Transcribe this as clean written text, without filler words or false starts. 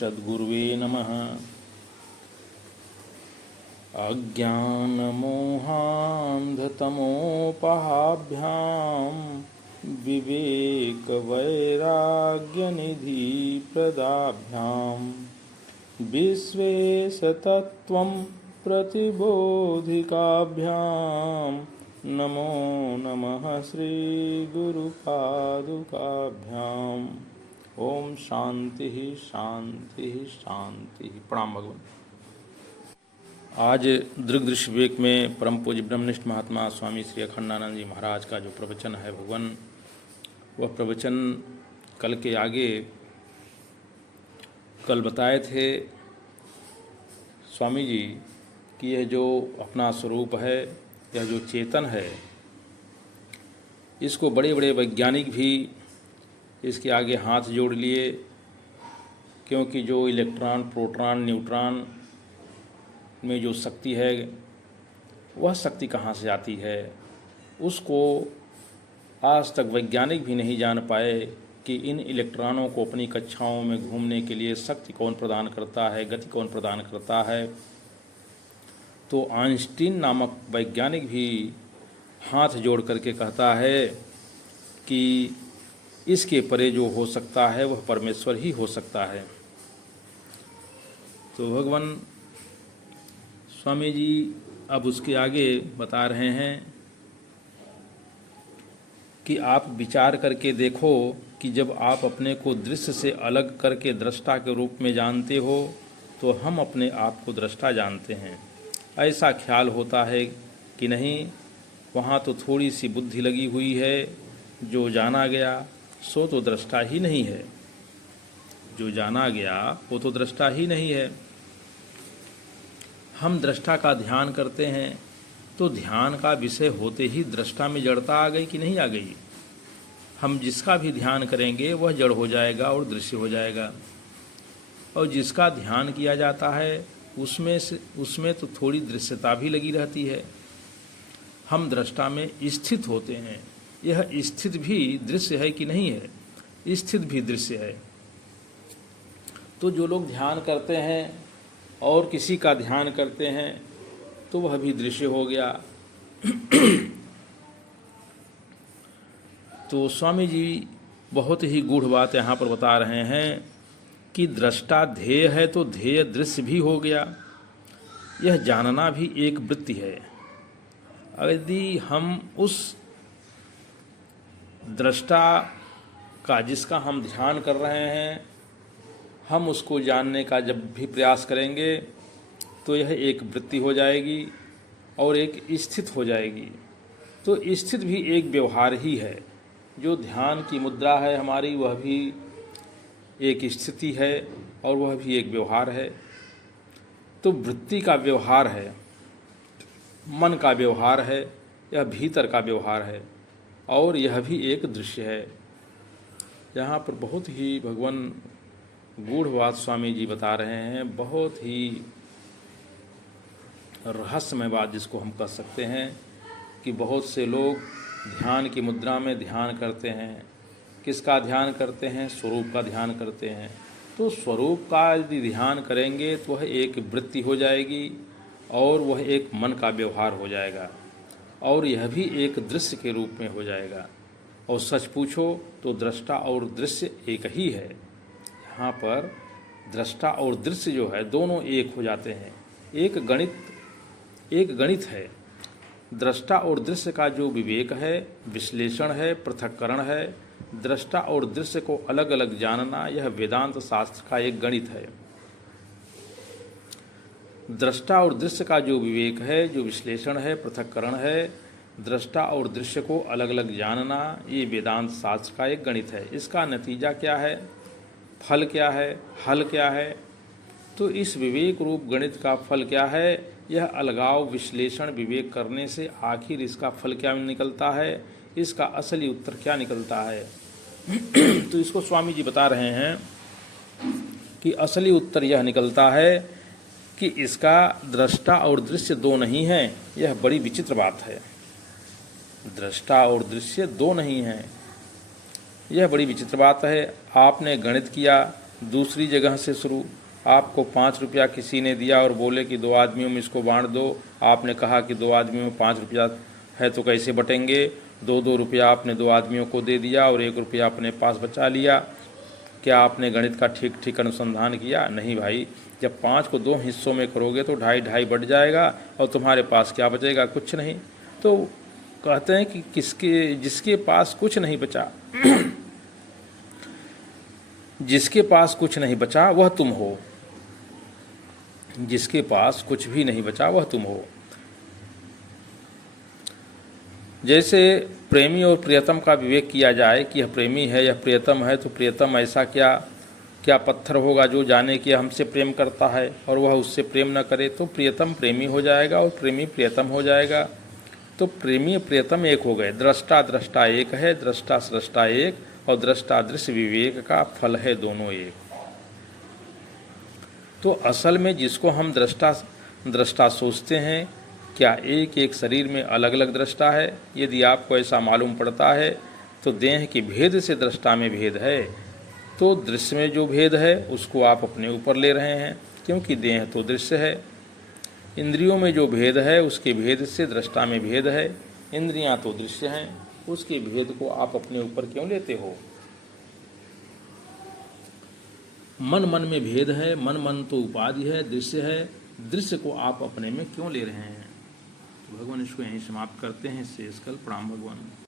सद्गुरुवे नमः। अज्ञानमोहान्धतमोपहाभ्यां विवेकवैराग्यनिधिप्रदाभ्यां विश्वेशतत्त्वं प्रतिबोधिकाभ्यां नमो नमः श्रीगुरुपादुकाभ्याम्। ओम शांति शांति शांति। प्रणाम भगवान। आज दृग्दृश्य विवेक में परम पूज्य ब्रह्मनिष्ठ महात्मा स्वामी श्री अखंडानंद जी महाराज का जो प्रवचन है भगवान, वह प्रवचन कल के आगे कल बताए थे स्वामी जी कि यह जो अपना स्वरूप है, यह जो चेतन है, इसको बड़े बड़े वैज्ञानिक भी इसके आगे हाथ जोड़ लिए, क्योंकि जो इलेक्ट्रॉन, प्रोटॉन, न्यूट्रॉन में जो शक्ति है, वह शक्ति कहाँ से आती है, उसको आज तक वैज्ञानिक भी नहीं जान पाए कि इन इलेक्ट्रॉनों को अपनी कक्षाओं में घूमने के लिए शक्ति कौन प्रदान करता है, गति कौन प्रदान करता है। तो आइंस्टीन नामक वैज्ञानिक भी हाथ जोड़ करके कहता है कि इसके परे जो हो सकता है वह परमेश्वर ही हो सकता है। तो भगवान स्वामी जी अब उसके आगे बता रहे हैं कि आप विचार करके देखो कि जब आप अपने को दृश्य से अलग करके दृष्टा के रूप में जानते हो तो हम अपने आप को दृष्टा जानते हैं। ऐसा ख्याल होता है कि नहीं, वहाँ तो थोड़ी सी बुद्धि लगी हुई है, जो जाना गया सो तो दृष्टा ही नहीं है, जो जाना गया वो तो दृष्टा ही नहीं है। हम दृष्टा का ध्यान करते हैं तो ध्यान का विषय होते ही दृष्टा में जड़ता आ गई कि नहीं आ गई। हम जिसका भी ध्यान करेंगे वह जड़ हो जाएगा और दृश्य हो जाएगा, और जिसका ध्यान किया जाता है उसमें तो थोड़ी दृश्यता भी लगी रहती है। हम दृष्टा में स्थित होते हैं, यह स्थित भी दृश्य है कि नहीं है, स्थित भी दृश्य है। तो जो लोग ध्यान करते हैं और किसी का ध्यान करते हैं तो वह भी दृश्य हो गया। तो स्वामी जी बहुत ही गूढ़ बात यहाँ पर बता रहे हैं कि दृष्टा ध्येय है तो ध्येय दृश्य भी हो गया। यह जानना भी एक वृत्ति है। यदि हम उस दृष्टा का, जिसका हम ध्यान कर रहे हैं, हम उसको जानने का जब भी प्रयास करेंगे तो यह एक वृत्ति हो जाएगी और एक स्थित हो जाएगी। तो स्थित भी एक व्यवहार ही है। जो ध्यान की मुद्रा है हमारी, वह भी एक स्थिति है और वह भी एक व्यवहार है। तो वृत्ति का व्यवहार है, मन का व्यवहार है, यह भीतर का व्यवहार है, और यह भी एक दृश्य है। यहाँ पर बहुत ही भगवान गूढ़ बात स्वामी जी बता रहे हैं, बहुत ही रहस्यमय बात जिसको हम कह सकते हैं कि बहुत से लोग ध्यान की मुद्रा में ध्यान करते हैं। किसका ध्यान करते हैं? स्वरूप का ध्यान करते हैं। तो स्वरूप का यदि ध्यान करेंगे तो वह एक वृत्ति हो जाएगी और वह एक मन का व्यवहार हो जाएगा, और यह भी एक दृश्य के रूप में हो जाएगा। और सच पूछो तो दृष्टा और दृश्य एक ही है। यहाँ पर दृष्टा और दृश्य जो है दोनों एक हो जाते हैं। एक गणित है। दृष्टा और दृश्य का जो विवेक है, विश्लेषण है, पृथक्करण है, दृष्टा और दृश्य को अलग अलग जानना, यह वेदांत शास्त्र का एक गणित है। दृष्टा और दृश्य का जो विवेक है, जो विश्लेषण है, पृथक्करण है, दृष्टा और दृश्य को अलग अलग जानना, ये वेदांत शास्त्र का एक गणित है। इसका नतीजा क्या है, फल क्या है, हल क्या है? तो इस विवेक रूप गणित का फल क्या है? यह अलगाव, विश्लेषण, विवेक करने से आखिर इसका फल क्या निकलता है, इसका असली उत्तर क्या निकलता है? तो इसको स्वामी जी बता रहे हैं कि असली उत्तर यह निकलता है कि इसका दृष्टा और दृश्य दो नहीं है। यह बड़ी विचित्र बात है। दृष्टा और दृश्य दो नहीं हैं, यह बड़ी विचित्र बात है। आपने गणित किया दूसरी जगह से शुरू। आपको 5 रुपया किसी ने दिया और बोले कि 2 आदमियों में इसको बांट दो। आपने कहा कि 2 आदमियों में 5 रुपया है तो कैसे बटेंगे। 2-2 रुपया आपने 2 आदमियों को दे दिया और 1 रुपया अपने पास बचा लिया। क्या आपने गणित का ठीक ठीक अनुसंधान किया? नहीं भाई। जब 5 को 2 हिस्सों में करोगे तो 2.5-2.5 बढ़ जाएगा और तुम्हारे पास क्या बचेगा? कुछ नहीं। तो कहते हैं कि जिसके पास कुछ नहीं बचा जिसके पास कुछ नहीं बचा वह तुम हो। जिसके पास कुछ भी नहीं बचा वह तुम हो। जैसे प्रेमी और प्रियतम का विवेक किया जाए कि यह प्रेमी है यह प्रियतम है, तो प्रियतम ऐसा क्या क्या पत्थर होगा जो जाने कि हमसे प्रेम करता है और वह उससे प्रेम न करे, तो प्रियतम प्रेमी हो जाएगा और प्रेमी प्रियतम हो जाएगा। तो प्रेमी प्रियतम एक हो गए। दृष्टा दृष्टा एक है, दृष्टा सृष्टा एक, और दृष्टा दृश्य विवेक का फल है दोनों एक। तो असल में जिसको हम दृष्टा सोचते हैं, क्या एक एक शरीर में अलग अलग दृष्टा है? यदि आपको ऐसा मालूम पड़ता है तो देह के भेद से दृष्टा में भेद है। तो दृश्य में जो भेद है उसको आप अपने ऊपर ले रहे हैं, क्योंकि देह तो दृश्य है। इंद्रियों में जो भेद है उसके भेद से दृष्टा में भेद है। इंद्रियां तो दृश्य हैं, उसके भेद को आप अपने ऊपर क्यों लेते हो? मन मन में भेद है, मन मन तो उपाधि है, दृश्य है, दृश्य को आप अपने में क्यों ले रहे हैं? तो भगवान इसको यहीं समाप्त करते हैं। शेष कल प्रणाम भगवान।